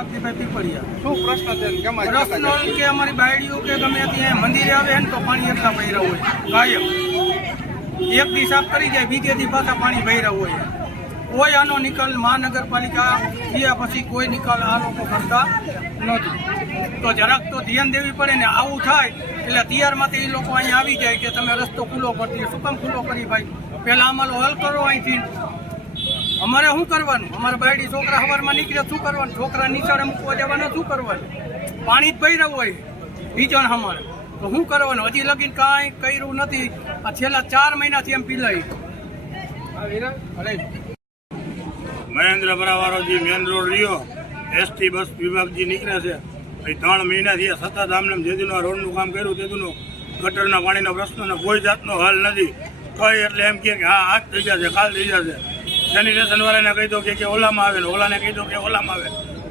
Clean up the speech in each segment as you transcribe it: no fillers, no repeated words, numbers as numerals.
શું પ્રશ્ન છે? પ્રશ્ન કે અમારી બાયડીઓ કે ગમે ત્યાં મંદિરે આવે ને તો પાણી એટલા ભર્યા હોય કાયમ, એક દી સાફ કરી જાય બીજે દી પાછા પાણી ભર્યા હોય. કોઈ આનો નિકાલ મહાનગરપાલિકા થયા પછી કોઈ નિકાલ આ લોકો કરતા નથી. તો જરાક તો ધ્યાન દેવી પડે ને. આવું થાય એટલે તૈયારમાંથી એ લોકો અહીંયા આવી જાય કે તમે રસ્તો ખુલ્લો કરતી. શું કામ ખુલ્લો કરી ભાઈ? પહેલાં અમારો હલ કરો અહીંથી. અમારે શું કરવાનું? અમારા બાયડી છોકરા સવારમાં નીકળે શું કરવાનું? છોકરા નિશાળે મૂકવા જવાના શું કરવાનું? પાણી જ ભર્યું હોય બીજણ અમારે તો શું કરવાનું? હજી લગીને કાંઈ કર્યું નથી. આ છેલ્લા 4 મહિનાથી એમ પીલાઈ. મહેન્દ્ર બરાવારોજી મેન રોડ રહ્યો એસટી બસ વિભાગજી નીકળે છે. 3 મહિનાથી સતત આમને જેદુનું આ રોડનું કામ કર્યું તેદુનું ગટરના પાણીનો પ્રશ્નનો કોઈ જાતનો હલ નથી. કોઈ એટલે એમ કે હા આજ થઈ જશે, કાલ થઈ જશે. સેનિટેશન વાળાને કહી દો કે ઓલામાં આવે ને ઓલાને કહી દો કે ઓલામાં આવે.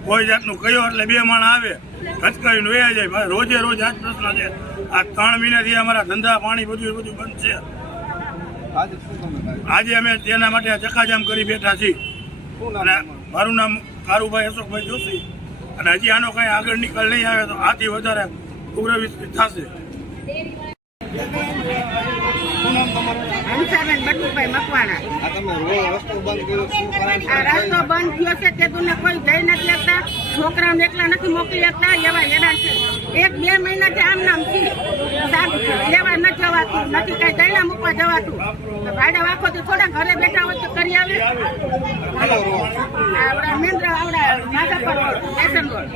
કોઈ જાતનું કયો એટલે 2 માણસ આવે ખચકાવીને વયા જાય. રોજે રોજ આ જ પ્રશ્ન છે. આ 3 મહિનાથી અમારા ધંધા પાણી બધું બંધ છે. આજે અમે તેના માટે ચકાજામ કરી બેઠા છીએ. અને મારું નામ કારુભાઈ અશોકભાઈ જોશી. અને હજી આનો કંઈ આગળ નિકાલ નહીં આવે તો આથી વધારે ઉગ્ર વિસ્તૃત થશે. હંસાબેન બટુભાઈ મકવાણા. રસ્તો બંધ કર્યો, શું કારણ? આ રસ્તો બંધ થયો છે તે કોઈ જઈ નથી શકતા, છોકરાઓને એકલા નથી મોકલી શકતા, એવા હેરાન છે. 1-2 મહિનાથી આમ નામ છે, લેવા ન જવાતું નથી, કઈ દૈણા મૂકવા જવાતું. ભાડા વાખોથી થોડા ઘરે બેઠા હોય તો કરી આવે. આવડા મેન્દ્ર આવડા નાગા પર સ્ટેશન રોડ.